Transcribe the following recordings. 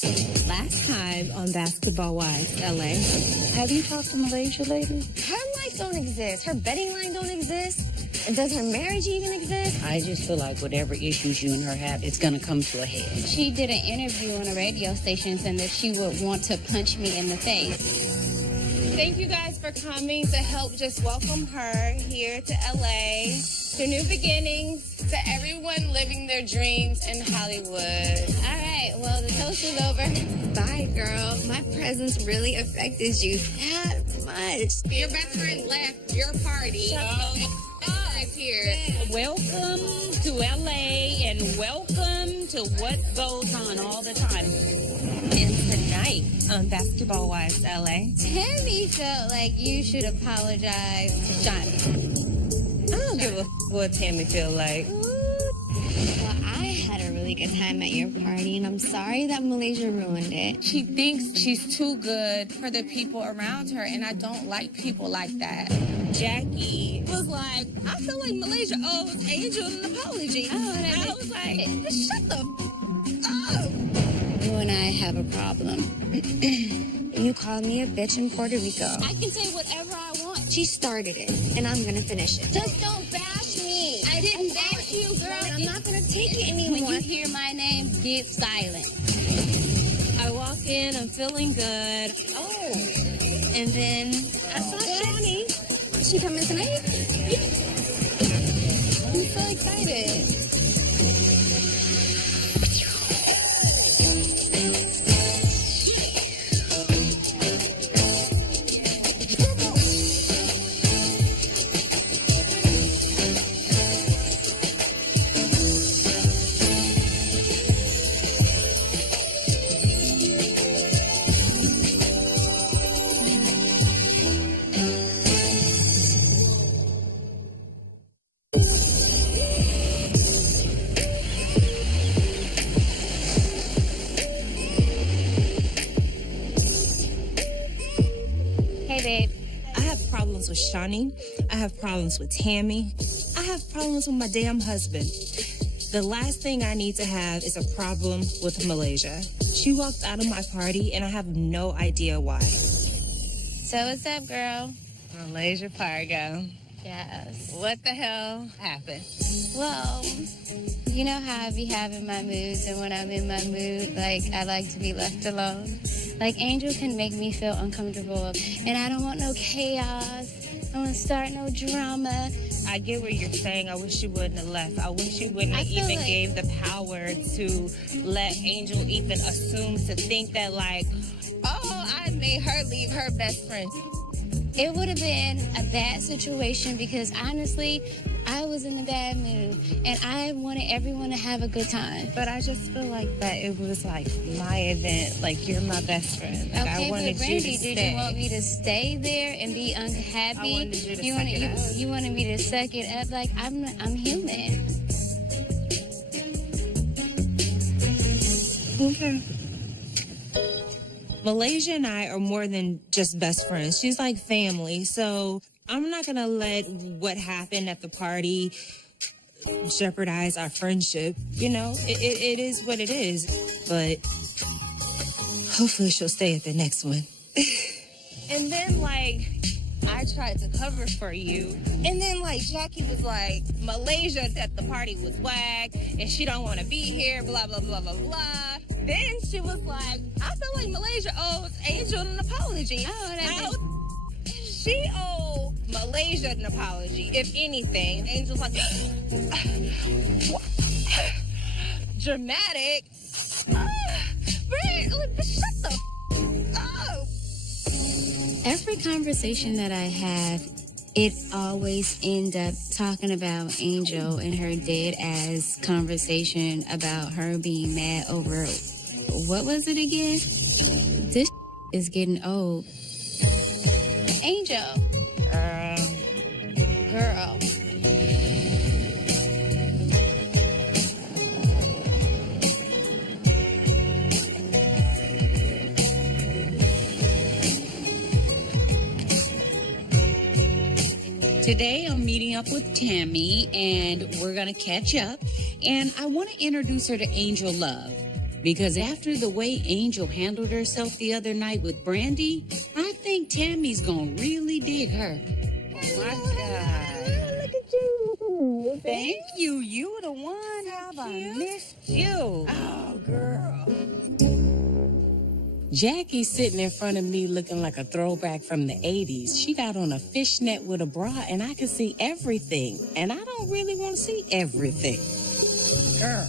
Last time on Basketball Wives LA. Have you talked to Malaysia lately? Her life don't exist. Her betting line don't exist. Does her marriage even exist? I just feel like whatever issues you and her have, it's going to come to a head. She did an interview on a radio station saying that she would want to punch me in the face. Thank you guys for coming to help just welcome her here to LA, to new beginnings, to everyone living their dreams in Hollywood. All right, well, the toast is over. Bye, girl. My presence really affected you that much. Your best friend left your party. Here. Welcome to LA and welcome to what goes on all the time. And tonight on Basketball Wives LA. Tammy felt like you should apologize to Shani. I don't give a what Tammy feel like. Well, I had a really good time at your party, and I'm sorry that Malaysia ruined it. She thinks she's too good for the people around her, and I don't like people like that. Jackie was like, I feel like Malaysia owes Angel an apology. I was like, shut the up. You and I have a problem. You called me a bitch in Puerto Rico. I can say whatever I want. She started it, and I'm gonna finish it. Just don't bash me. I didn't bash you, girl. I'm not gonna take it anymore. When you hear my name, get silent. I walk in, I'm feeling good. Oh. And then I saw Shani. Is she coming tonight? I'm so excited. With Shani, I have problems with Tammy, I have problems with my damn husband. The last thing I need to have is a problem with Malaysia. She walked out of my party and I have no idea why. So what's up, girl? Malaysia Pargo. Yes. What the hell happened? Well, you know how I be having my moods, and when I'm in my mood, like, I like to be left alone. Like, Angel can make me feel uncomfortable, and I don't want no chaos. I don't want to start no drama. I get what you're saying. I wish you wouldn't have left. I wish you wouldn't have even like gave the power to let Angel even assume to think that, like, oh, I made her leave her best friend. It would have been a bad situation because, honestly, I was in a bad mood, and I wanted everyone to have a good time. But I just feel like that it was like my event. Like, you're my best friend. Like, okay, I wanted but Brandy, you to stay. did you want me to stay there and be unhappy? I wanted you to suck it up. You wanted me to suck it up? Like, I'm human. Okay. Malaysia and I are more than just best friends. She's like family. So I'm not going to let what happened at the party jeopardize our friendship. You know, it is what it is. But hopefully she'll stay at the next one. And then, like, I tried to cover for you. And then, like, Jackie was like, Malaysia at the party was whack, and she don't want to be here, blah, blah, blah, blah, blah. Then she was like, I feel like Malaysia owes Angel an apology. She owed Malaysia an apology, if anything. Angel's like, dramatic. Shut the up. Every conversation that I have, it always ends up talking about Angel and her dead-ass conversation about her being mad over, what was it again? This is getting old. Angel. Girl. Today I'm meeting up with Tammy and we're going to catch up. And I want to introduce her to Angel Love. Because after the way Angel handled herself the other night with Brandy, I think Tammy's gonna really dig her. Oh my God. Look at you. Thank you. You the one. Have I missed you? Oh, girl. Jackie's sitting in front of me looking like a throwback from the 80s. She got on a fishnet with a bra, and I could see everything. And I don't really want to see everything. Girl,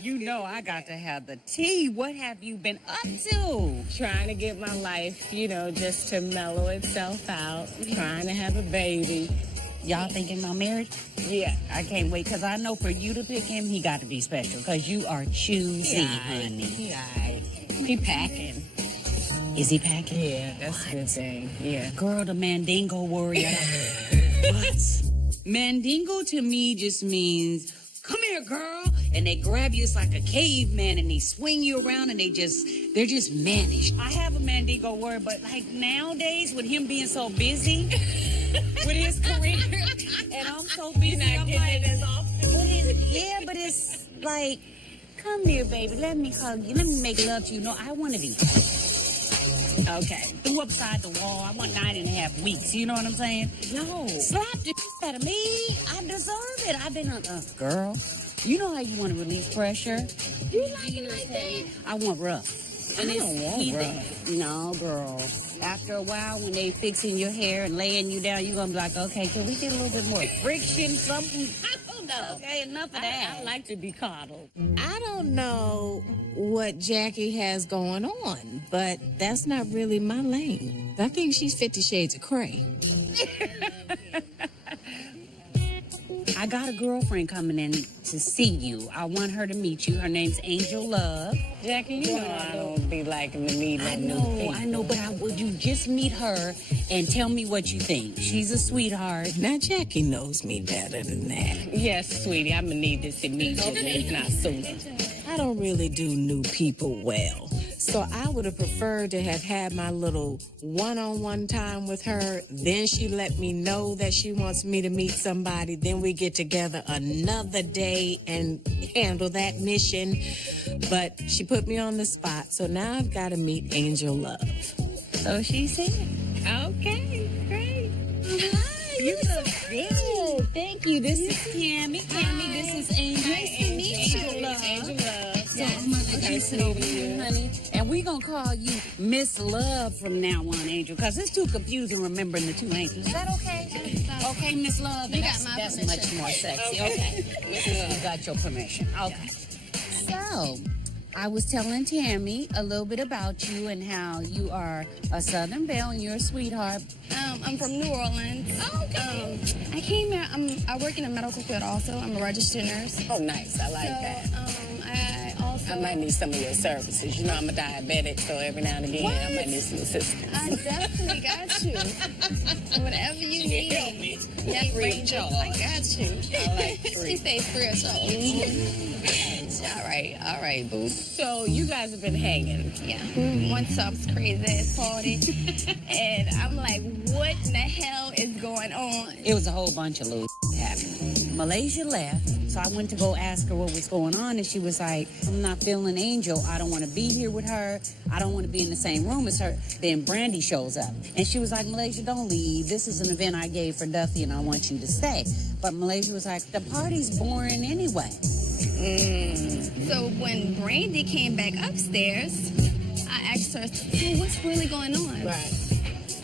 you know I got to have the tea. What have you been up to? Trying to get my life, just to mellow itself out. Trying to have a baby. Y'all thinking about marriage? Yeah. I can't wait, because I know for you to pick him, he got to be special, because you are choosy, honey. He packing. Is he packing? Yeah, that's a good thing. Yeah. Girl, the Mandingo warrior. What? Mandingo to me just means, come here, girl. And they grab you, it's like a caveman, and they swing you around, and they're just mannish. I have a Mandingo warrior, but like nowadays, with him being so busy with his career, and I'm so busy, I'm like, yeah, but it's like, come here, baby. Let me hug you. Let me make love to you. No, I want to be. Okay. Threw upside the wall. I want 9.5 weeks. You know what I'm saying? No. Slap the out of me. I deserve it. I've been girl. You know how you want to release pressure? You like it like that? I want rough. And I don't want rough. No, girl. After a while, when they fixing your hair and laying you down, you're going to be like, okay, can we get a little bit more friction, something? I don't know. Okay, enough of that. I like to be coddled. I don't know what Jackie has going on, but that's not really my lane. I think she's 50 Shades of Cray. I got a girlfriend coming in to see you. I want her to meet you. Her name's Angel Love. Jackie, you know I don't be liking to meet I new know, people. I know, but would you just meet her and tell me what you think? She's a sweetheart. Now, Jackie knows me better than that. Yes, sweetie, I'm gonna need this immediately, if not sooner. I don't really do new people well. So I would have preferred to have had my little one-on-one time with her. Then she let me know that she wants me to meet somebody. Then we get together another day and handle that mission. But she put me on the spot. So now I've got to meet Angel Love. So she said. Okay, great. Hi, you look good. Thank you. This is Tammy. Tammy, this is Angel. Nice to meet you. Angel Love. Angel Love. So I'm gonna let you sit over here, honey. And we're gonna call you Miss Love from now on, Angel, because it's too confusing remembering the two angels. Is that okay? Okay, Miss Love. You got my That's permission. much more sexy. Okay. You got your permission. Okay. So, I was telling Tammy a little bit about you and how you are a Southern Belle and you're a sweetheart. I'm from New Orleans. Oh, okay. I came here. I work in the medical field also. I'm a registered nurse. Oh, nice. I like that. I I might need some of your services. You know, I'm a diabetic, so every now and again, I might need some assistance. I definitely got you. Whatever you need. Help me. Yeah, Free of Rachel, charge. I got you. I like free. She stays free of charge. All right, boo. So you guys have been hanging. Yeah. One sub's crazy ass party. And I'm like, what in the hell is going on? It was a whole bunch of little happening. Malaysia left, so I went to go ask her what was going on, and she was like, I'm not feeling Angel. I don't want to be here with her. I don't want to be in the same room as her. Then Brandy shows up, and she was like, Malaysia, don't leave. This is an event I gave for Duffy, and I want you to stay. But Malaysia was like, the party's boring anyway. So when Brandy came back upstairs, I asked her, so what's really going on? Right.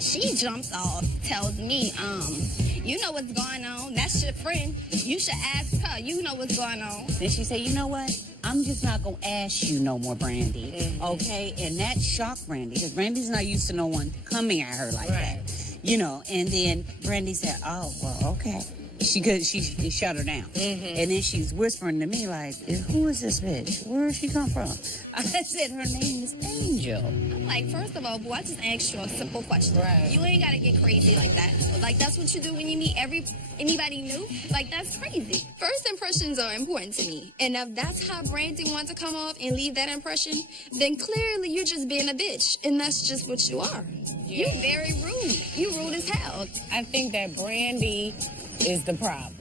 She jumps off, tells me, you know what's going on. That's your friend. You should ask her. You know what's going on. Then she said, you know what? I'm just not going to ask you no more, Brandy. Okay? And that shocked Brandy, because Brandy's not used to no one coming at her like that. You know, and then Brandy said, oh, well, okay. She shut her down. And then she's whispering to me like, who is this bitch? Where does she come from? I said, her name is Angel. I'm like, first of all, boy, I just asked you a simple question. Right. You ain't got to get crazy like that. Like, that's what you do when you meet anybody new? Like, that's crazy. First impressions are important to me. And if that's how Brandy wants to come off and leave that impression, then clearly you're just being a bitch. And that's just what you are. Yeah. You're very rude. You rude as hell. I think that Brandy is the problem.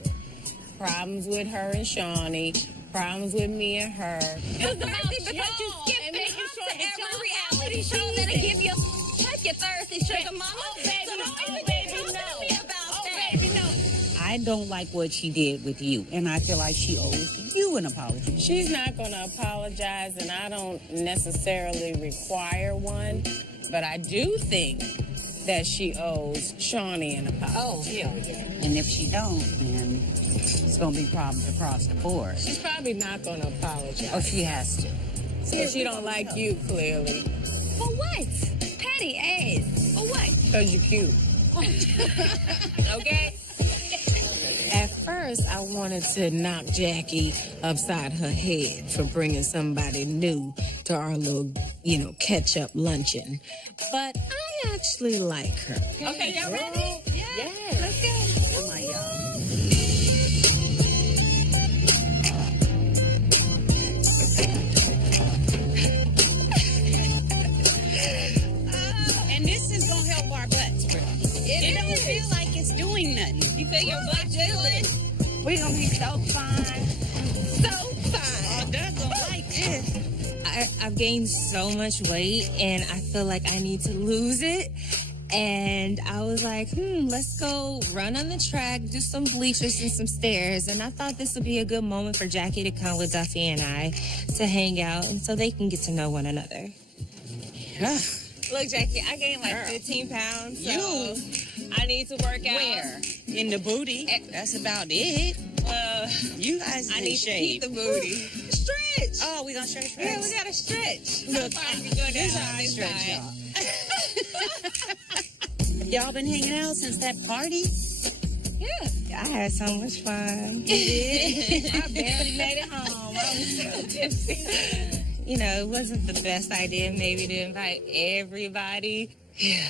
Problems with her and Shawnee. problems with me and her. It's about because you skip and it making sure to that every y'all reality show that'll give you check your Thursday sugar mama. Oh, baby, So don't oh, even baby, talk no. to me about Oh, that. baby, no. I don't like what she did with you, and I feel like she owes you an apology. She's not going to apologize, and I don't necessarily require one, but I do think that she owes Shawnee an apology. Oh, yeah. And if she don't, then it's going to be problems across the board. She's probably not going to apologize. Oh, she has to. So she don't like you, clearly, For what? Petty ass. For what? because you're cute. Okay? At first, I wanted to knock Jackie upside her head for bringing somebody new to our little, catch-up luncheon. But I actually like her. Okay, y'all ready? Yeah. Let's go. Come on, y'all. And this is going to help our butts, bro. It don't feel like it's doing nothing. You feel your butt jiggling? We're going to be so fine. So fine. Oh, Doug's going to like this. I've gained so much weight and I feel like I need to lose it. And I was like, let's go run on the track, do some bleachers and some stairs. And I thought this would be a good moment for Jackie to come with Duffy and I to hang out and so they can get to know one another. Look, Jackie, I gained like 15 pounds. So I need to work out. Where? In the booty. That's about it. You guys I in need to keep shape. the booty. Stretch. Oh, we gonna stretch first? Yeah, we gotta stretch. Look, we go this down how I this stretch, side. y'all been hanging out since that party? I had so much fun. I barely made it home. I was so tipsy. It wasn't the best idea maybe to invite everybody.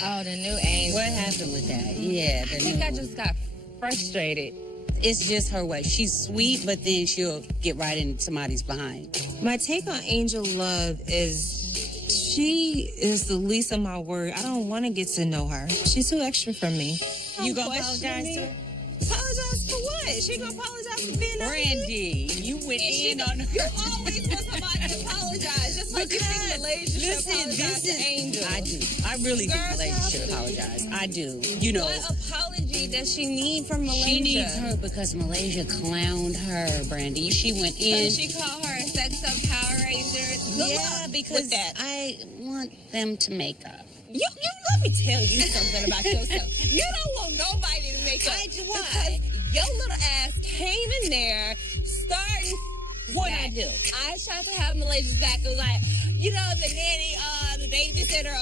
Oh, the new angel. What happened with that? Yeah, I think I just got frustrated. it's just her way. She's sweet, but then she'll get right in somebody's behind. My take on Angel Love is she is the least of my worry. I don't want to get to know her. She's too extra for me. You gonna apologize to her? Apologize for what? She gonna apologize for being out here? Brandy, you went in on her. You always want somebody to apologize, just like you think Malaysia should apologize to Angel. I do. I really think Girls Malaysia have should to. apologize. I do. You know, What apology does she need from Malaysia? she needs her because Malaysia clowned her, Brandy. She went in. So she called her a sex up Power Ranger. Good Yeah, luck because with that. I want them to make up. You let me tell you something about yourself. You don't want nobody to make up. Why? Because your little ass came in there starting. What'd that. I do? I tried to have Malaysia's back. It was like, the nanny, the babysitter,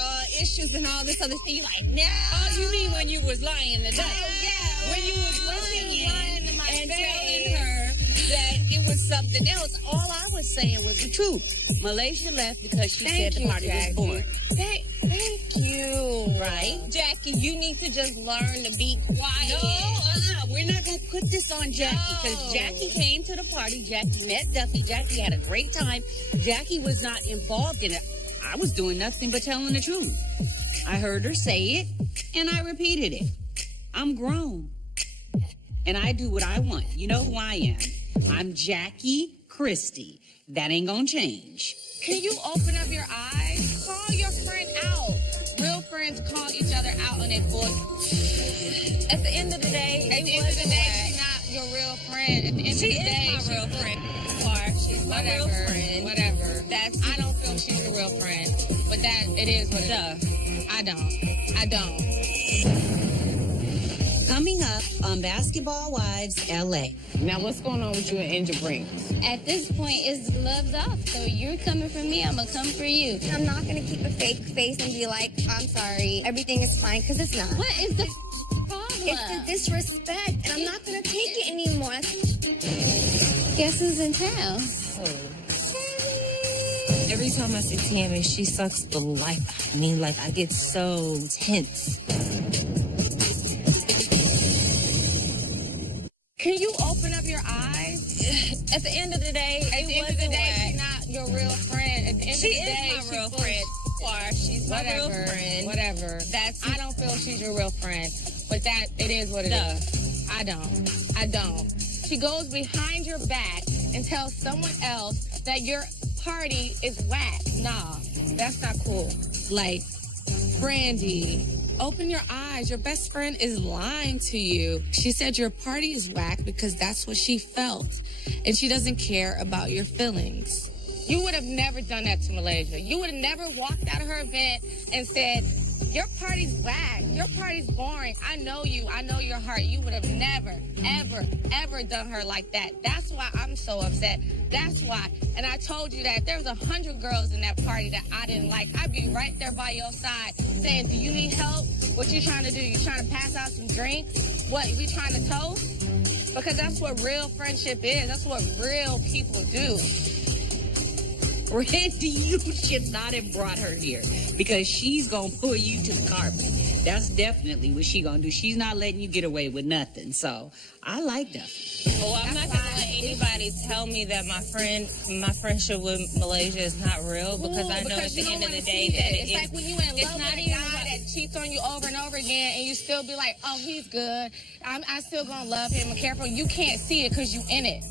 issues and all this other thing. You like, no. Oh, you mean when you was lying to Doug? Oh, yeah. When you was lying to my and face. telling her that it was something else. All I was saying was the truth. Malaysia left because she said the party was boring. Thank you. Right? Jackie, you need to just learn to be quiet. No, we're not going to put this on Jackie because No. Jackie came to the party. Jackie met Duffy. Jackie had a great time. Jackie was not involved in it. I was doing nothing but telling the truth. I heard her say it, and I repeated it. I'm grown, and I do what I want. You know who I am. I'm Jackie Christie. That ain't going to change. Can you open up your eyes? Call your friend out. Real friends call each other out on their bullshit. At the end of the day, she's not your real friend. At the end of the day, my real friend. She's my real friend. Whatever. I don't feel she's a real friend. But it is what it is. I don't. Coming up on Basketball Wives LA. Now, what's going on with you and Angel Brink? At this point, it's gloves off. So you're coming for me, I'm going to come for you. I'm not going to keep a fake face and be like, I'm sorry, everything is fine, because it's not. What is the problem? It's the disrespect, and I'm not going to take it anymore. Guess who's in town? Every time I see Tammy, she sucks the life out of me. Like, I get so tense. Can you open up your eyes? At the end of the day, she's not your real friend. At the end of the day, my real friend. She's my real friend. Whatever. I don't feel she's your real friend, but it is what it is. I don't. She goes behind your back and tell someone else that your party is whack. Nah, that's not cool. Like, Brandy, open your eyes. Your best friend is lying to you. She said your party is whack because that's what she felt. And she doesn't care about your feelings. You would have never done that to Malaysia. You would have never walked out of her event and said, your party's whack. Your party's boring. I know you. I know your heart. You would have never, ever, ever done her like that. That's why I'm so upset. That's why. And I told you that if there was 100 girls in that party that I didn't like, I'd be right there by your side saying, do you need help? What you trying to do? You trying to pass out some drinks? What, we trying to toast? Because that's what real friendship is. That's what real people do. Randy, you should not have brought her here because she's going to pull you to the carpet. That's definitely what she's going to do. She's not letting you get away with nothing. So I like Duffy. Oh, I'm not going to let anybody tell me that my friendship with Malaysia is not real because I know at the end of the day that it's like when you in love with a guy that cheats on you over and over again and you still be like, oh, he's good. I still going to love him and care for him. You can't see it because you in it.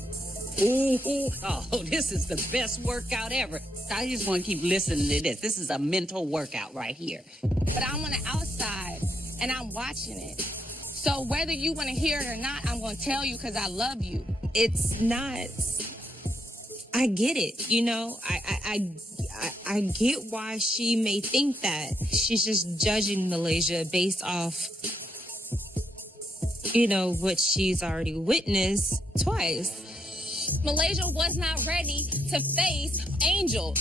Ooh, oh, this is the best workout ever. I just want to keep listening to this. This is a mental workout right here. But I'm on the outside, and I'm watching it. So whether you want to hear it or not, I'm going to tell you because I love you. it's not. I get it, you know. I get why she may think that. She's just judging Malaysia based off, you know, what she's already witnessed twice. Malaysia was not ready to face Angel.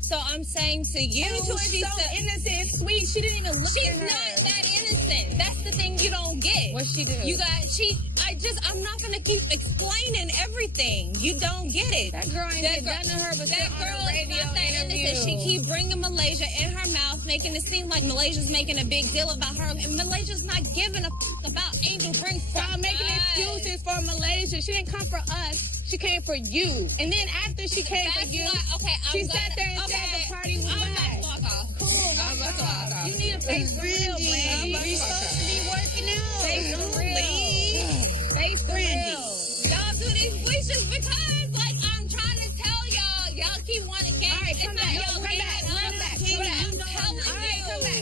So I'm saying to you, Angel is she's so innocent and sweet. She didn't even look she's at her. not that innocent. That's the thing you don't get. What she do? I'm not gonna keep explaining everything. You don't get it. That girl ain't did nothing to her but sit that on girl a radio is not that interview. innocent. She keep bringing Malaysia in her mouth, making it seem like Malaysia's making a big deal about her. And Malaysia's not giving a about Angel Brink. Stop making excuses for Malaysia. She didn't come for us. She came for you. And then after she came for you, she sat there and said the party was whack. You need to face the real, Brandy. You're supposed to be working out. Face the real. Face the real. Y'all do these wishes because, like, I'm trying to tell y'all. Y'all keep wanting games. All right, come back. Come back.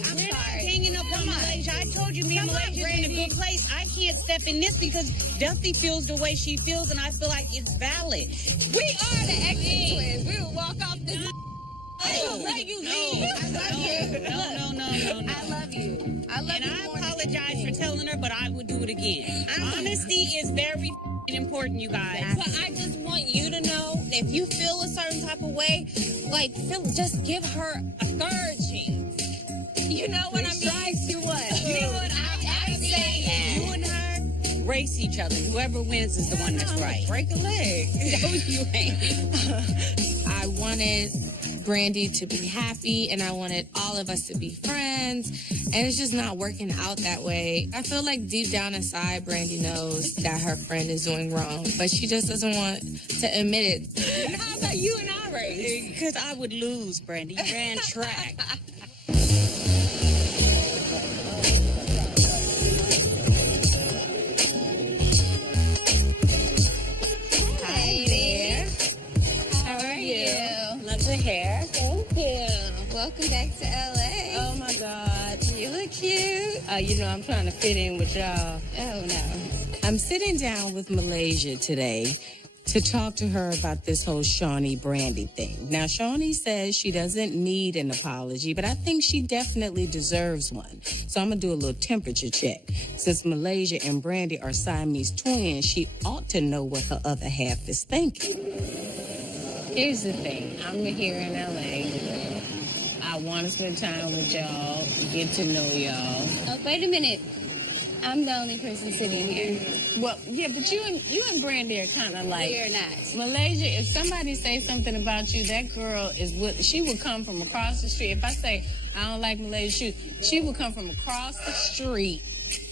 I'm We're not sorry. hanging up on Malaysia. I told you, me and Malaysia's in a good place. I can't step in this because Duffy feels the way she feels, and I feel like it's valid. We are the X twins. We will walk off this. Let you leave. I love you. No. I love you. I love And you. I more than apologize for anything. telling her, but I would do it again. Honesty is very important, you guys. But I just want you to know, if you feel a certain type of way, like, just give her a third chance. You know what I mean? You what? You know what I'm saying? You and her race each other. Whoever wins is the one that's right. Break a leg. No, you ain't. I wanted Brandy to be happy and I wanted all of us to be friends, and it's just not working out that way. I feel like deep down inside Brandy knows that her friend is doing wrong, but she just doesn't want to admit it. How about you and I race? Because I would lose, Brandy. You ran track. Hey there. How are you? Love the hair. Thank you. Welcome back to LA. Oh my God. You look cute. You know, I'm trying to fit in with y'all. Oh no. I'm sitting down with Malaysia today to talk to her about this whole Shawnee Brandy thing. Now, Shawnee says she doesn't need an apology, but I think she definitely deserves one. So I'm gonna do a little temperature check. Since Malaysia and Brandy are Siamese twins, she ought to know what her other half is thinking. Here's the thing. I'm here in LA. I want to spend time with y'all, get to know y'all. Oh, wait a minute. I'm the only person sitting here. Well, yeah, but you and Brandy are kind of like We're not. Malaysia. If somebody say something about you, that girl she would come from across the street. If I say I don't like Malaysia's shoes, she would come from across the street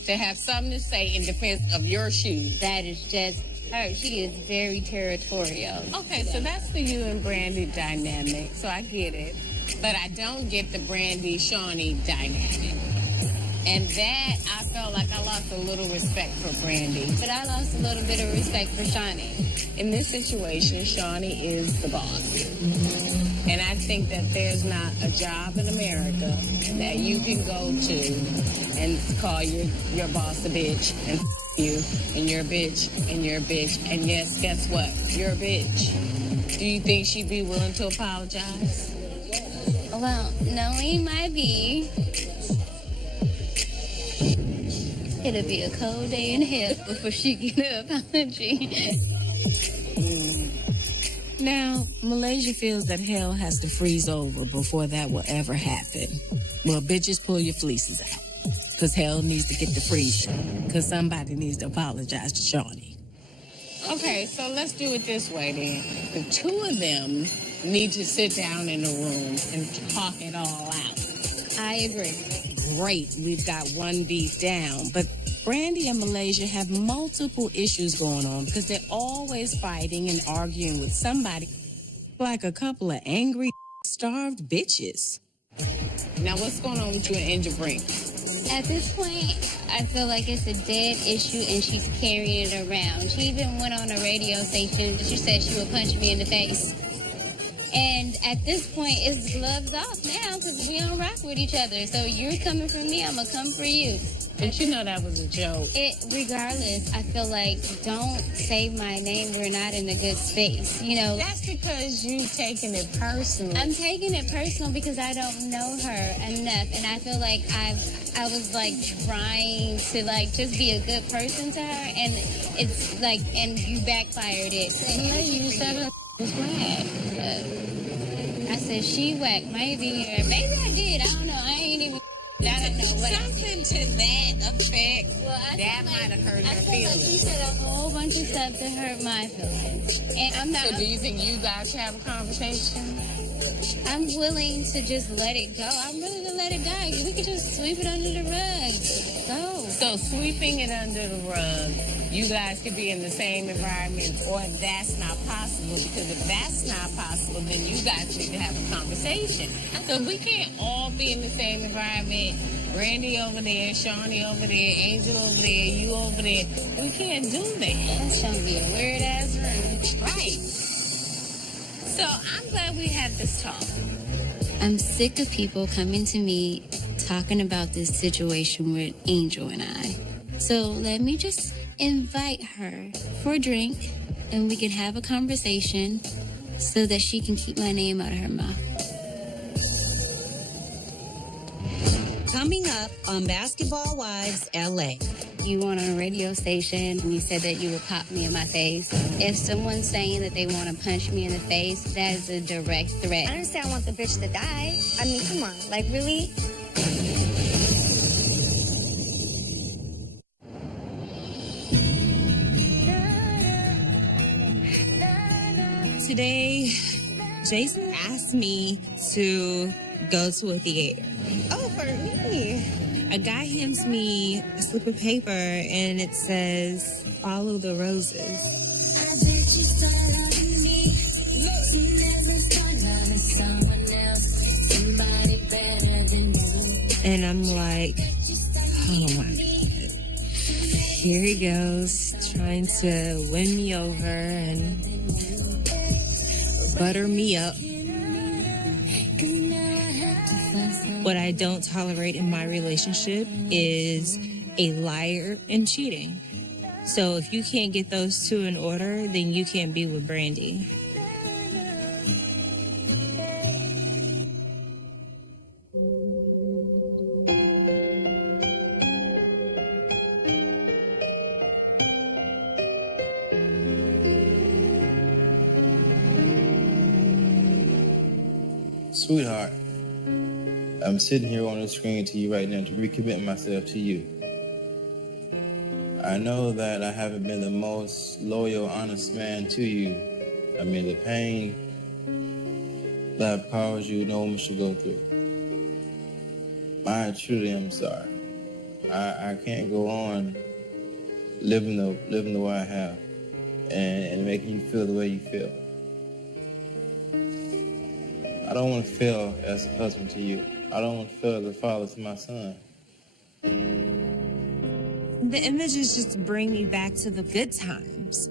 to have something to say in defense of your shoes. That is just her. She is very territorial. Okay, so that's the you and Brandy dynamic. So I get it, but I don't get the Brandy Shawnee dynamic. And that, I felt like I lost a little respect for Brandy. But I lost a little bit of respect for Shawnee. In this situation, Shawnee is the boss. And I think that there's not a job in America that you can go to and call your boss a bitch and you and you're a bitch and you're a bitch. And yes, guess what? You're a bitch. Do you think she'd be willing to apologize? Well, knowing my B, it'll be a cold day in hell before she get an apology. Now, Malaysia feels that hell has to freeze over before that will ever happen. Well, bitches, pull your fleeces out. Because hell needs to get to freezing. Because somebody needs to apologize to Shawnee. Okay, so let's do it this way then. The two of them need to sit down in a room and talk it all out. I agree. Great, we've got one beef down. But Brandy and Malaysia have multiple issues going on because they're always fighting and arguing with somebody like a couple of angry, starved bitches. Now, what's going on with you and Angel Brink? At this point, I feel like it's a dead issue and she's carrying it around. She even went on a radio station. She said she would punch me in the face. And at this point, it's gloves off now because we don't rock with each other. So you're coming for me, I'm going to come for you. But you know that was a joke. Regardless, I feel like don't say my name. We're not in a good space. You know, That's because you taking it personally. I'm taking it personal because I don't know her enough. And I feel like I was like trying to like just be a good person to her. And it's like, and you backfired it. You said her was whack. I said she whacked. Maybe I did. I don't know. I ain't even. I don't know what Something to that effect. Well, That might have hurt her feelings. Like she said a whole bunch of stuff to hurt my feelings. And I'm not. So do you think you guys should have a conversation? I'm willing to just let it go. I'm willing to let it die. We could just sweep it under the rug. Go. So sweeping it under the rug, you guys could be in the same environment, or that's not possible. Because if that's not possible, then you guys need to have a conversation. So we can't all be in the same environment. Brandy over there, Shawnee over there, Angel over there, you over there. We can't do that. That's gonna be a weird ass room. Right. So I'm glad we had this talk. I'm sick of people coming to me talking about this situation with Angel and I. So let me just invite her for a drink and we can have a conversation so that she can keep my name out of her mouth. Coming up on Basketball Wives LA. You went on a radio station and you said that you would pop me in my face. If someone's saying that they want to punch me in the face, that is a direct threat. I understand I want the bitch to die. I mean, come on. Like, really? Today, Jason asked me to go to a theater. Oh, for me. A guy hands me a slip of paper and it says, "Follow the roses." And I'm like, oh my God. Here he goes, trying to win me over and butter me up. What I don't tolerate in my relationship is a liar and cheating. So if you can't get those two in order, then you can't be with Brandy. Sweetheart, I'm sitting here on the screen to you right now to recommit myself to you. I know that I haven't been the most loyal, honest man to you. I mean, the pain that I've caused you, no one should go through. I truly am sorry. I can't go on living the way I have and making you feel the way you feel. I don't want to fail as a husband to you. I don't want to fail as a father to my son. The images just bring me back to the good times.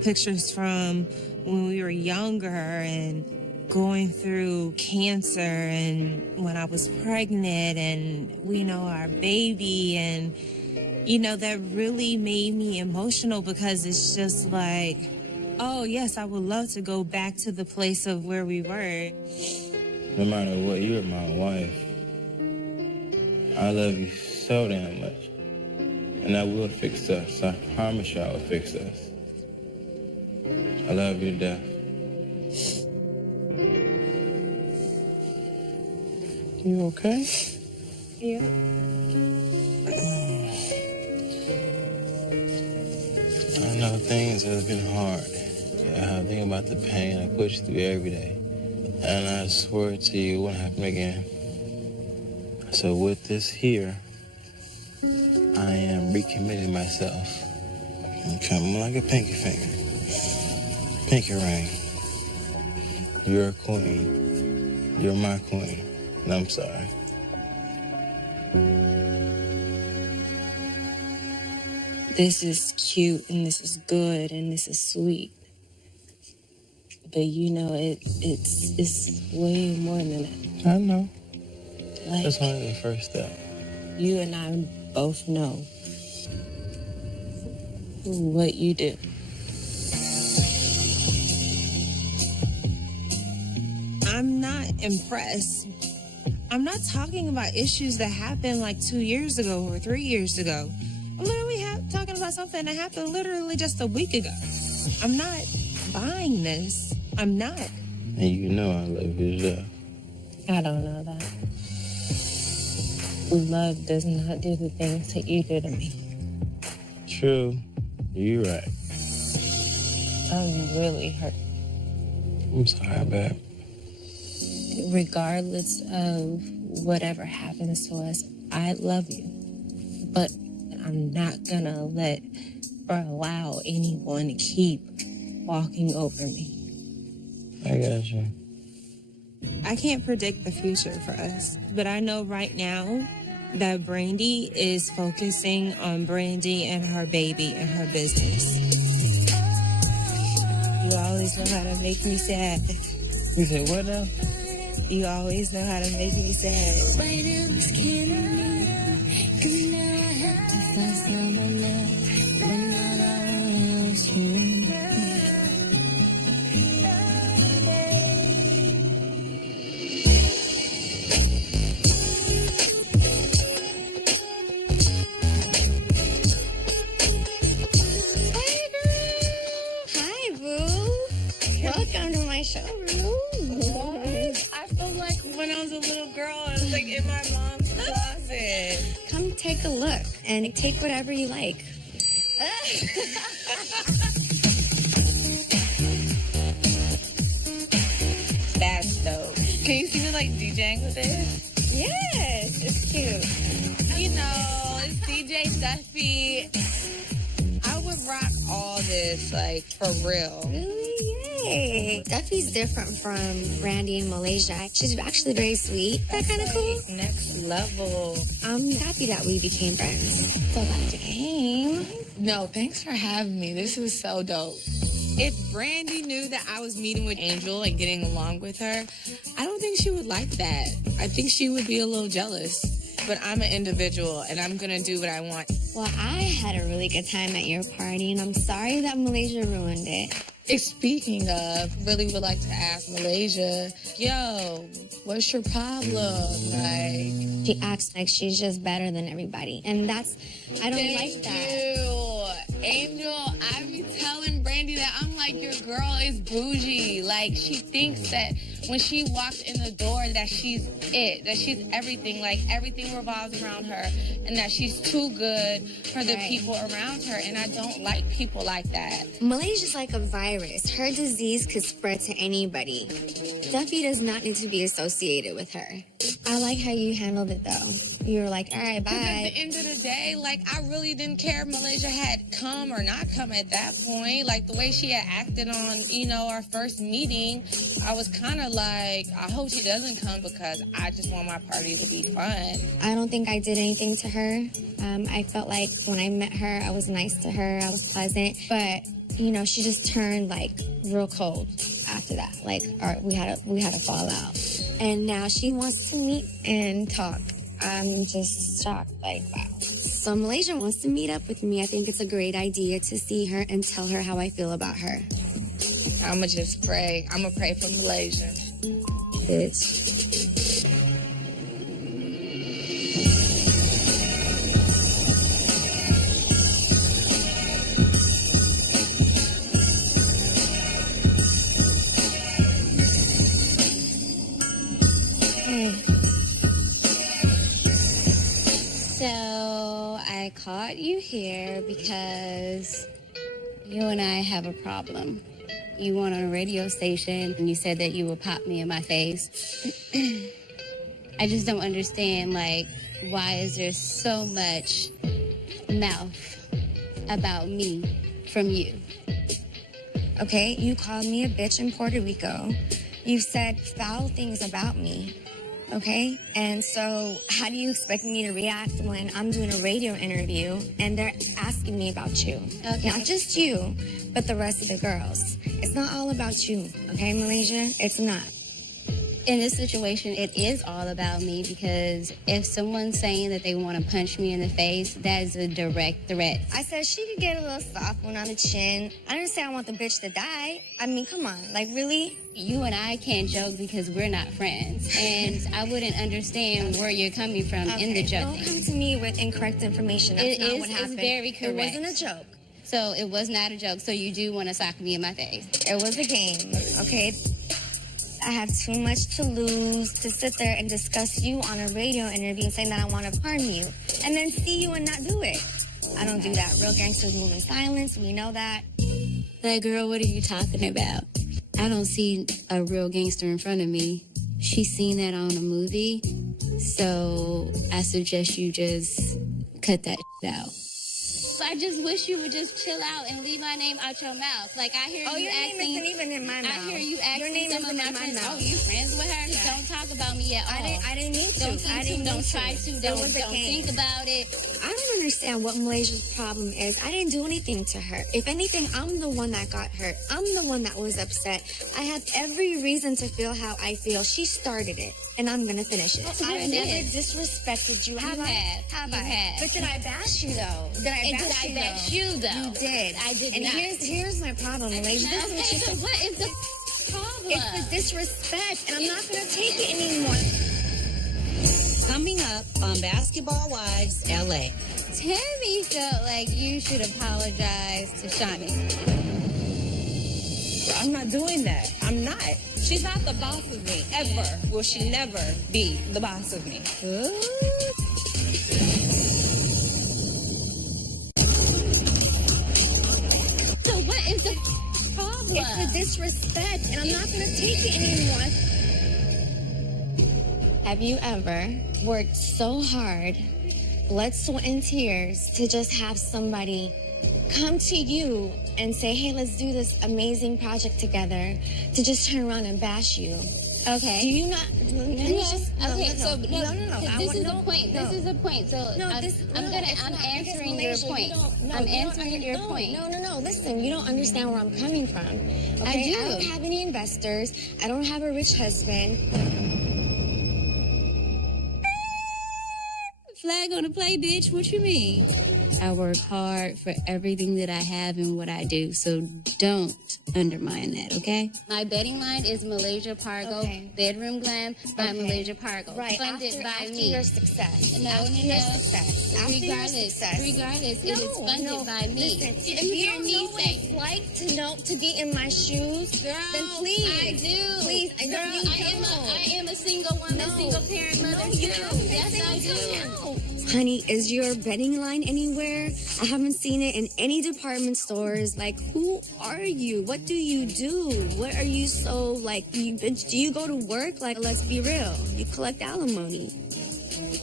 Pictures from when we were younger and going through cancer and when I was pregnant and we know our baby, and that really made me emotional because it's just like, oh yes, I would love to go back to the place of where we were. No matter what, you're my wife. I love you so damn much. And I will fix us. I promise you I will fix us. I love you to death. You okay? Yeah. I know things have been hard. Yeah, I think about the pain I put you through every day. And I swear to you, it won't happen again. So with this here, I am recommitting myself. Okay, I'm like a pinky finger. Pinky ring. You're a queen. You're my queen. And I'm sorry. This is cute and this is good and this is sweet. But it's way more than that. I know. Like, That's only the first step. you and I both know what you do. I'm not impressed. I'm not talking about issues that happened like 2 years ago or 3 years ago. I'm literally talking about something that happened literally just a week ago. I'm not buying this. I'm not. And you know I love you to death. I don't know that. Love does not do the things that you do to me. True. You're right. I'm really hurt. I'm sorry, babe. Regardless of whatever happens to us, I love you. But I'm not gonna let or allow anyone to keep walking over me. I got you. I can't predict the future for us, but I know right now that Brandy is focusing on Brandy and her baby and her business. You always know how to make me sad. You said what now? You always know how to make me sad. Right now, this can't be. 'Cause now I have to find someone else when all I want is you. Hi, boo. Welcome to my showroom. I feel like when I was a little girl, I was like in my mom's closet. Come take a look and take whatever you like. That's dope. Can you see me like DJing with this? Yes, it's cute. You know, it's DJ Duffy. I would rock all this, like, for real. Really? Yay. Duffy's different from Brandy in Malaysia. She's actually very sweet. That kind of cool. Next level. I'm happy that we became friends. So glad you came. No, thanks for having me. This is so dope. If Brandy knew that I was meeting with Angel and getting along with her, I don't think she would like that. I think she would be a little jealous. But I'm an individual, and I'm going to do what I want. Well, I had a really good time at your party, and I'm sorry that Malaysia ruined it. Speaking of, really would like to ask Malaysia, yo, what's your problem? Like, She acts like she's just better than everybody, and I don't like that. Thank you. Angel, I be telling Brandy that I'm like, your girl is bougie. Like, she thinks that when she walks in the door that she's it, that she's everything, like everything revolves around her, and that she's too good for the people around her, and I don't like people like that. Malaysia's like a virus. Her disease could spread to anybody. Duffy does not need to be associated with her. I like how you handled it, though. You were like, all right, Because at bye. the end of the day, like, I really didn't care if Malaysia had come or not come at that point. Like, the way she had acted on, our first meeting, I was kind of like, I hope she doesn't come because I just want my party to be fun. I don't think I did anything to her. I felt like when I met her, I was nice to her, I was pleasant, but you know, she just turned like real cold after that. Like, all right, we had a fallout, and now she wants to meet and talk. I'm just shocked, like, wow. So Malaysia wants to meet up with me. I think it's a great idea to see her and tell her how I feel about her. I'ma just pray. I'ma pray for Malaysia. Bitch. So I caught you here because you and I have a problem. You went on a radio station and you said that you would pop me in my face. I just don't understand, like, why is there so much mouth about me from you? Okay, you called me a bitch in Puerto Rico. You've said foul things about me. Okay, and so how do you expect me to react when I'm doing a radio interview and they're asking me about you? Okay. Not just you, but the rest of the girls. It's not all about you, okay, Malaysia? It's not. In this situation, it is all about me because if someone's saying that they want to punch me in the face, that is a direct threat. I said she could get a little soft one on the chin. I didn't say I want the bitch to die. I mean, come on, like, really? You and I can't joke because we're not friends. And I wouldn't understand where you're coming from in the joking. Don't come to me with incorrect information. That's not what happened. It's very correct. It wasn't a joke. So it was not a joke. So you do want to sock me in my face. It was a game, okay? I have too much to lose to sit there and discuss you on a radio interview and saying that I want to harm you and then see you and not do it. I don't do that. Real gangsters move in silence. We know that. Like, girl, what are you talking about? I don't see a real gangster in front of me. She's seen that on a movie. So I suggest you just cut that out. I just wish you would just chill out and leave my name out your mouth. Like, I hear you asking. Your name isn't even in my mouth. I hear you asking some of my friends, oh, you friends with her? Yeah. Don't talk about me at all. I didn't mean to. Don't try to. Don't think about it. I don't understand what Malaysia's problem is. I didn't do anything to her. If anything, I'm the one that got hurt. I'm the one that was upset. I have every reason to feel how I feel. She started it, and I'm going to finish it. I've never disrespected you. Have I? But did I bash you, though? Did I bash you, though? You did. I did not. And here's my problem, Malaysia. So what is the problem? It's the disrespect, and I'm not going to take it anymore. Coming up on Basketball Wives LA. Tammy felt like you should apologize to Shawnee. I'm not doing that. I'm not. She's not the boss of me, ever. Will she never be the boss of me? Ooh. So what is the problem? It's the disrespect, and I'm not going to take it anymore. Have you ever worked so hard, blood, sweat, and tears to just have somebody come to you and say, hey, let's do this amazing project together, to just turn around and bash you? Okay. Do you not? No. This is the point. This is the point. So I'm answering your point. I'm answering your point. No. Listen, you don't understand where I'm coming from. Okay? I do. I don't have any investors. I don't have a rich husband. Flag on the play, bitch. What you mean? I work hard for everything that I have and what I do, so don't undermine that, okay? My betting line is Malaysia Pargo, Bedroom Glam by Malaysia Pargo. Right, funded by me. Your success. Regardless, it is funded by me. Listen, if you don't know what it's like to be in my shoes, girl, then please. I do. Please, girl, I am a single woman, single parent mother. Yes, I do. Honey, is your betting line anywhere? I haven't seen it in any department stores. Like, who are you? What do you do? What are you so, like, do you go to work? Like, let's be real. You collect alimony.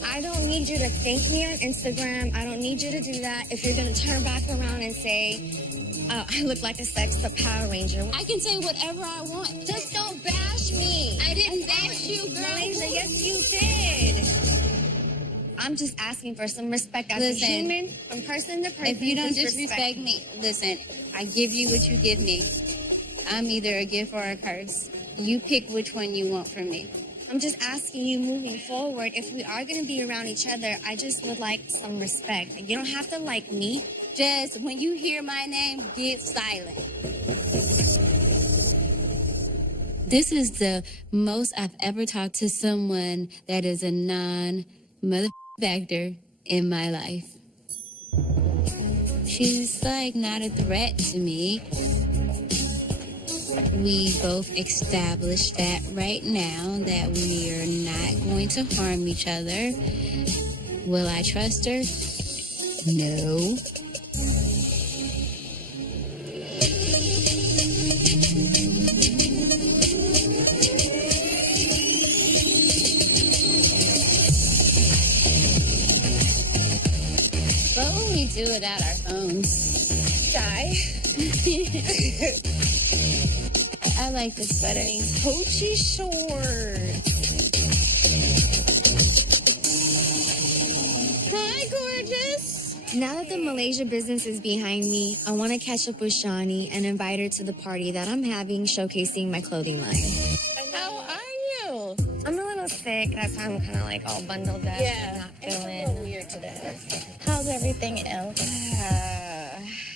I don't need you to thank me on Instagram. I don't need you to do that. If you're going to turn back around and say, I look like a sexed up Power Ranger. I can say whatever I want. Just don't bash me. didn't ask you, girl. Malaysia, yes, you did. I'm just asking for some respect as a human, from person to person. If you don't just disrespect me, listen, I give you what you give me. I'm either a gift or a curse. You pick which one you want from me. I'm just asking you moving forward, if we are going to be around each other, I just would like some respect. You don't have to like me. Just when you hear my name, get silent. This is the most I've ever talked to someone that is a non-mother actor in my life. She's like not a threat to me. We both established that right now that we are not going to harm each other. Will I trust her? No. What would we do without our phones? Die. I like the sweater. Hoochie shorts. Hi, gorgeous. Now that the Malaysia business is behind me, I want to catch up with Shawnee and invite her to the party that I'm having showcasing my clothing line. How are you? I'm a little sick. That's why I'm kind of like all bundled up. Yeah, Not it's a feeling. little weird today. How's everything else?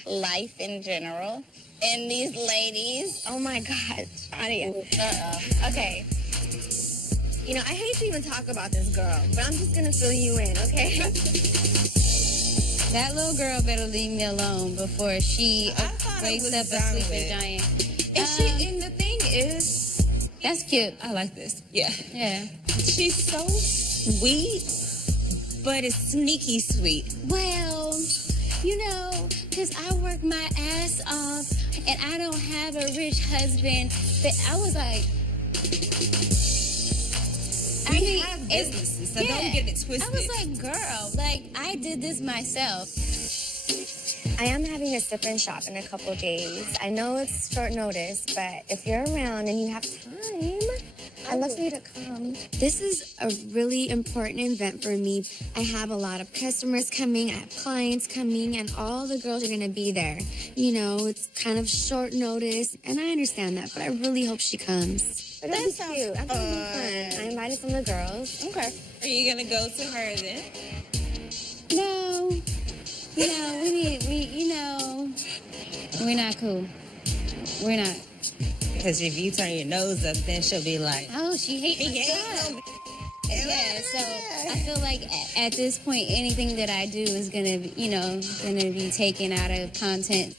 Life in general. And these ladies. Oh my God, Shawnee. Okay. You know, I hate to even talk about this girl, but I'm just gonna fill you in, okay? That little girl better leave me alone before she wakes up a sleeping giant. And and the thing is, That's cute. I like this. Yeah. Yeah. She's so sweet, but it's sneaky sweet. Well, you know, because I work my ass off and I don't have a rich husband, but I was like, We have businesses, so don't get it twisted. I was like, girl, like, I did this myself. I am having a sip and shop in a couple days. I know it's short notice, but if you're around and you have time, I'd love for you to come. This is a really important event for me. I have a lot of customers coming, I have clients coming, and all the girls are going to be there. You know, it's kind of short notice, and I understand that, but I really hope she comes. But That it'll be sounds cute. I think it'll be fun. I invited some of the girls. Okay. Are you gonna go to her then? No, we're not cool. We're not. Because if you turn your nose up, then she'll be like, Oh, she hates my stuff. Yeah, so I feel like at this point, anything that I do is gonna be taken out of content.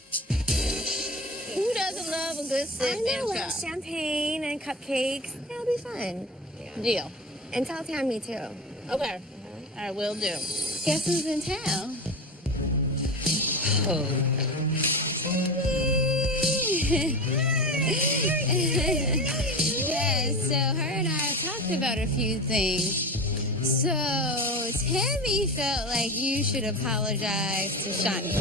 Who doesn't love a good sip I know, and like shop? champagne and cupcakes. It'll be fun. Deal. And tell Tammy, too. Okay. I will do. Guess who's in town? oh. Yeah, so her and I have talked about a few things. So Tammy felt like you should apologize to Shawnee.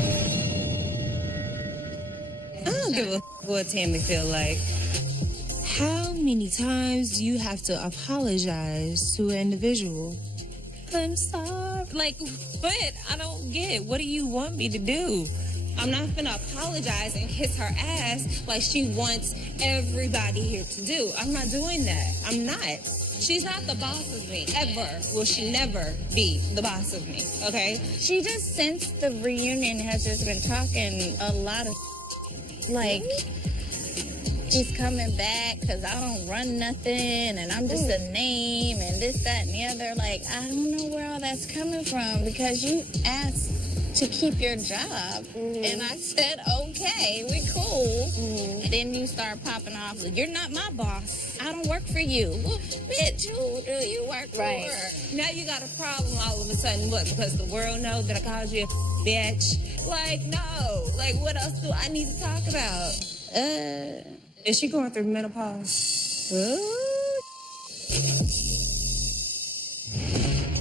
I don't give a what Tammy feel like. How many times do you have to apologize to an individual? I'm sorry. Like, what? I don't get it. What do you want me to do? I'm not gonna apologize and kiss her ass like she wants everybody here to do. I'm not doing that. I'm not. She's not the boss of me, ever. Will she never be the boss of me, okay? She just, since the reunion, has just been talking a lot of like, he's coming back because I don't run nothing and I'm just a name and this, that, and the other. Like, I don't know where all that's coming from because you asked to keep your job. And I said, okay, we're cool. And then you start popping off, like, you're not my boss. I don't work for you. Well, bitch, who do you work for? Now you got a problem all of a sudden. What? Because the world knows that I called you a bitch? Like, no. Like, what else do I need to talk about? Is she going through menopause?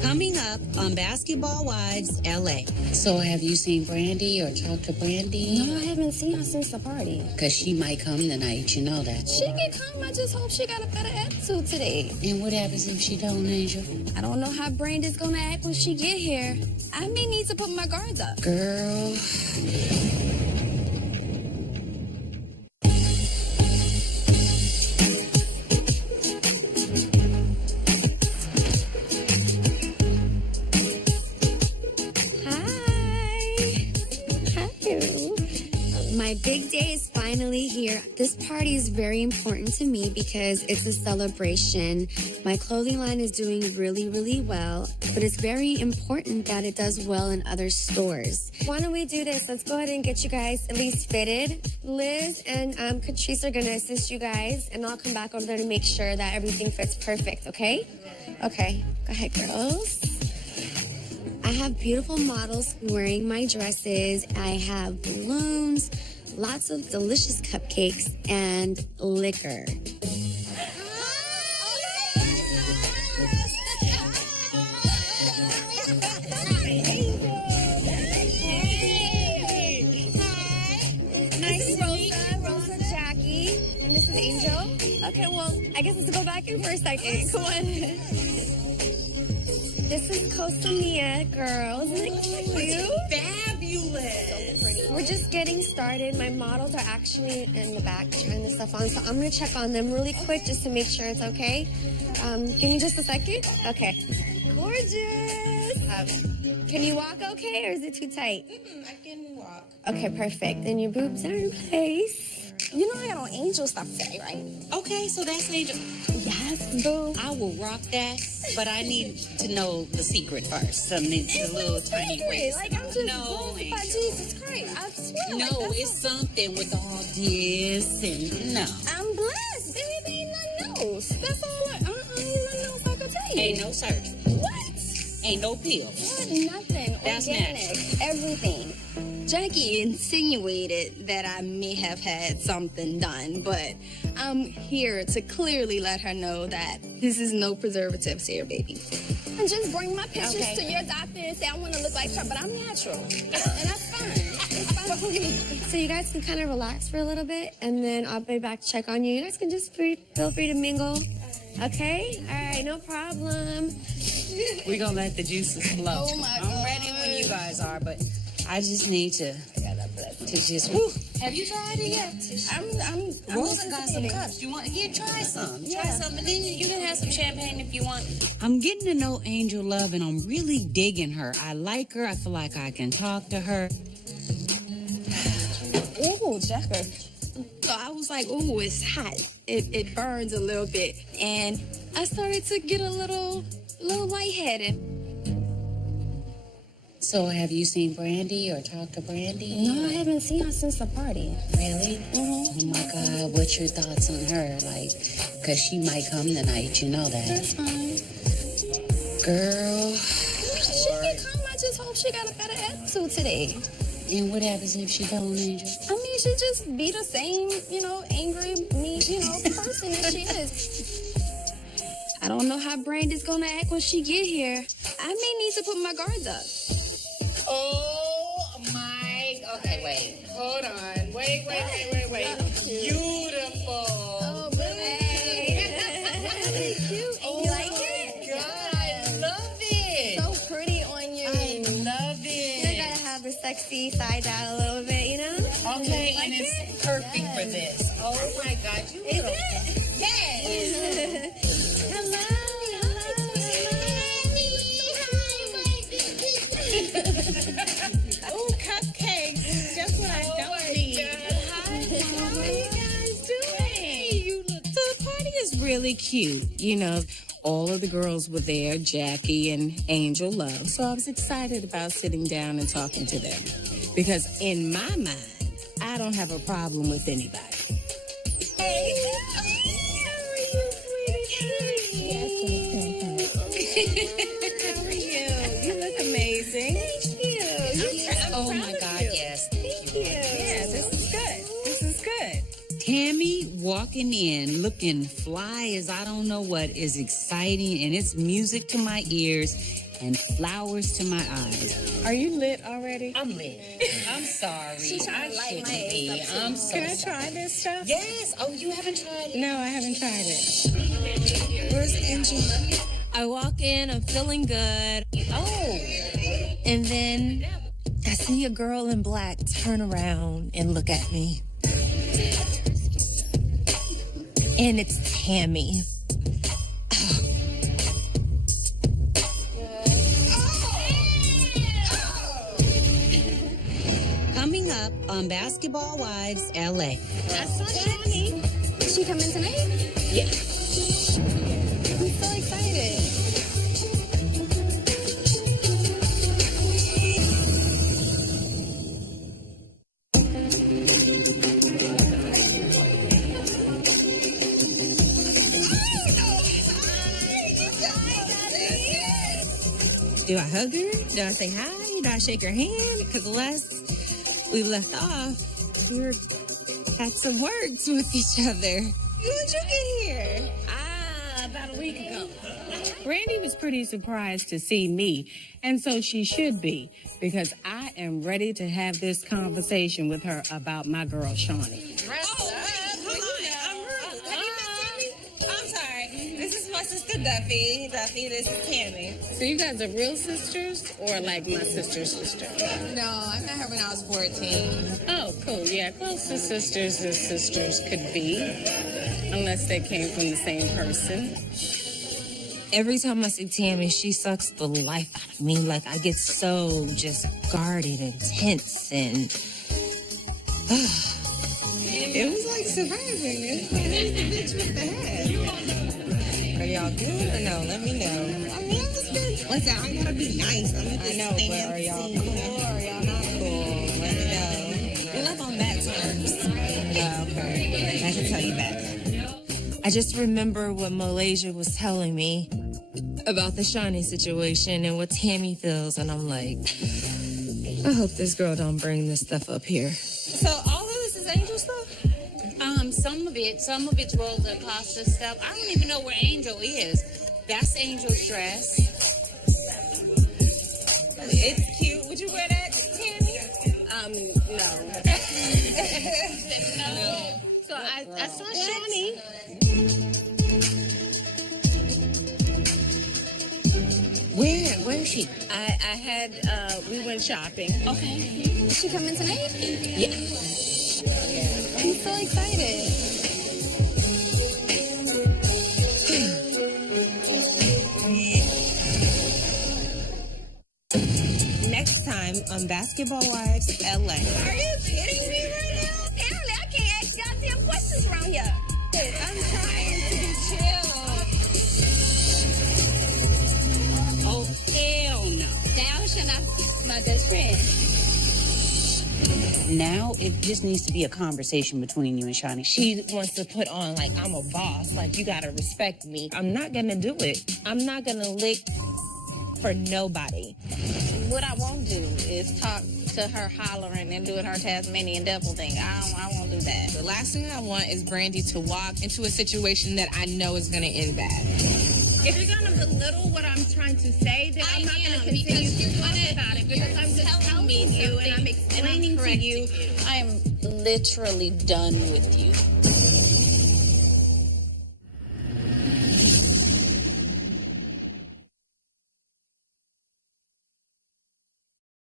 Coming up on Basketball Wives LA. So have you seen Brandy or talked to Brandy? No, I haven't seen her since the party. Because she might come tonight, you know that. She can come. I just hope she got a better attitude today. And what happens if she don't, Angel? I don't know how Brandy's gonna act when she get here. I may need to put my guards up. Girl. My big day is finally here. This party is very important to me because it's a celebration. My clothing line is doing really, really well, but it's very important that it does well in other stores. Why don't we do this? Let's go ahead and get you guys at least fitted. Liz and Catrice are gonna assist you guys, and I'll come back over there to make sure that everything fits perfect, okay? Okay, go ahead, girls. I have beautiful models wearing my dresses. I have balloons, lots of delicious cupcakes, and liquor. Nice, Rosa, Jackie, and this is Angel. Okay, well, I guess let's go back in for a second. Come on. This is Costa Mia, girls. Isn't it cute? Fabulous. We're just getting started. My models are actually in the back trying this stuff on, so I'm gonna check on them really quick just to make sure it's okay. Give me just a second. Okay. Gorgeous. Can you walk okay, or is it too tight? I can walk. Okay, perfect. And your boobs are in place. You know I got on Angel stuff today, right? Okay, so that's Angel. Yes, boo. I will rock that, but I need to know the secret first. The little tiny waist. Like, I'm just No, blessed by Jesus Christ. I swear. No, like, that's it's something with all this and no. I'm blessed. Baby, ain't nothing else. That's all ain't nothing else I can tell you. Ain't no surgery. What? Ain't no pills. Nothing. That's organic. Everything. Jackie insinuated that I may have had something done, but I'm here to clearly let her know that this is no preservatives here, baby. And just bring my pictures to your doctor and say I want to look like her, but I'm natural. And that's fine. It's fine for me. So you guys can kind of relax for a little bit, and then I'll be back to check on you. You guys can just feel free to mingle. Okay? All right, no problem. We're gonna let the juices flow. Oh my I'm ready when you guys are, but I just need to just. Whew. Have you tried it yet? I'm Rosa got some cups. You want? Here, try some. Try some, and then you can have some champagne if you want. I'm getting to know Angel Love, and I'm really digging her. I like her. I feel like I can talk to her. Ooh, Jackie. So I was like, ooh, it's hot. It burns a little bit. And I started to get a little lightheaded. So have you seen Brandy or talked to Brandy? No, I haven't seen her since the party. Really? Mm-hmm. Oh my God, what's your thoughts on her? Like, because she might come tonight, you know that. That's fine. Girl. She can come. I just hope she got a better attitude today. And what happens if she don't, Angel? I mean, she just be the same, angry, person that she is. I don't know how Brandy's gonna act when she get here. I may need to put my guards up. Oh my. Okay, wait. Hold on. Wait. Beautiful. Oh, really cute. Oh, You like it? God, I love it. So pretty on you. I love it. You gotta have the sexy side out a little bit, Okay, Like and it? it's perfect for this. Oh my God, you Is little. it? Yes. Oh, cupcakes. Just what I don't need. How are you guys doing? So the party is really cute. All of the girls were there, Jackie and Angel Love. So I was excited about sitting down and talking to them. Because in my mind, I don't have a problem with anybody. Hey. How are you, sweetie? How are you? You look amazing. Thank you. Oh my God, yes. Thank you. Yeah, this is good. This is good. Tammy walking in looking fly as I don't know what is exciting, and it's music to my ears. and flowers to my eyes. Are you lit already? I'm lit. I'm sorry. She's trying to light my shouldn't be. ass up, I'm so Can I sorry. try this stuff? Yes. Oh, you haven't tried it? No, I haven't tried it. Where's Angel? I walk in, I'm feeling good. Oh. And then I see a girl in black turn around and look at me. And it's Tammy. Coming up on Basketball Wives LA. I saw Shawnee. Is she coming tonight? Yeah. I'm so excited. Do I hug her? Do I say hi? Do I shake her hand? Because the last we left off, we had some words with each other. When did you get here? About a week ago. Brandy was pretty surprised to see me, and so she should be, because I am ready to have this conversation with her about my girl, Shawnee. I'm sorry. This is my sister Duffy. Duffy, this is Tammy. So you guys are real sisters, or like my sister's sister? No, I met her when I was 14. Oh, cool. Yeah, closest sisters as sisters could be, unless they came from the same person. Every time I see Tammy, she sucks the life out of me. Like, I get so just guarded and tense and... It was like surviving. It's like, who's the bitch with the head? Are y'all good or no? Let me know. I mean, I'm just been... Listen, I gotta be nice. I'm just know, but are y'all cool or are y'all not cool? Let me know. We left on bad terms. Okay. I can tell you that. I just remember what Malaysia was telling me about the Shawnee situation and what Tammy feels, and I'm like, I hope this girl don't bring this stuff up here. So all of this is Angel stuff? Some of it's Rosa Acosta stuff. I don't even know where Angel is. That's Angel's dress. It's cute. Would you wear that, Tammy? No. So I saw Shawnee. Where is she? We went shopping. Okay. Is she coming tonight? Yeah. I'm so excited. Next time on Basketball Wives LA. Are you kidding me right now? Apparently, I can't ask goddamn questions around here. I'm trying to be chill. Oh, hell no. Now, Shana, my best friend. Now it just needs to be a conversation between you and Shawnee. She wants to put on like I'm a boss, like you gotta respect me. I'm not gonna do it. I'm not gonna lick for nobody. What I won't do is talk to her hollering and doing her Tasmanian devil thing. I won't do that. The last thing I want is Brandy to walk into a situation that I know is gonna end bad. If you're gonna belittle what I'm trying to say, then I'm not gonna continue to talk about it because I'm just telling you and I'm explaining to you. I am literally done with you.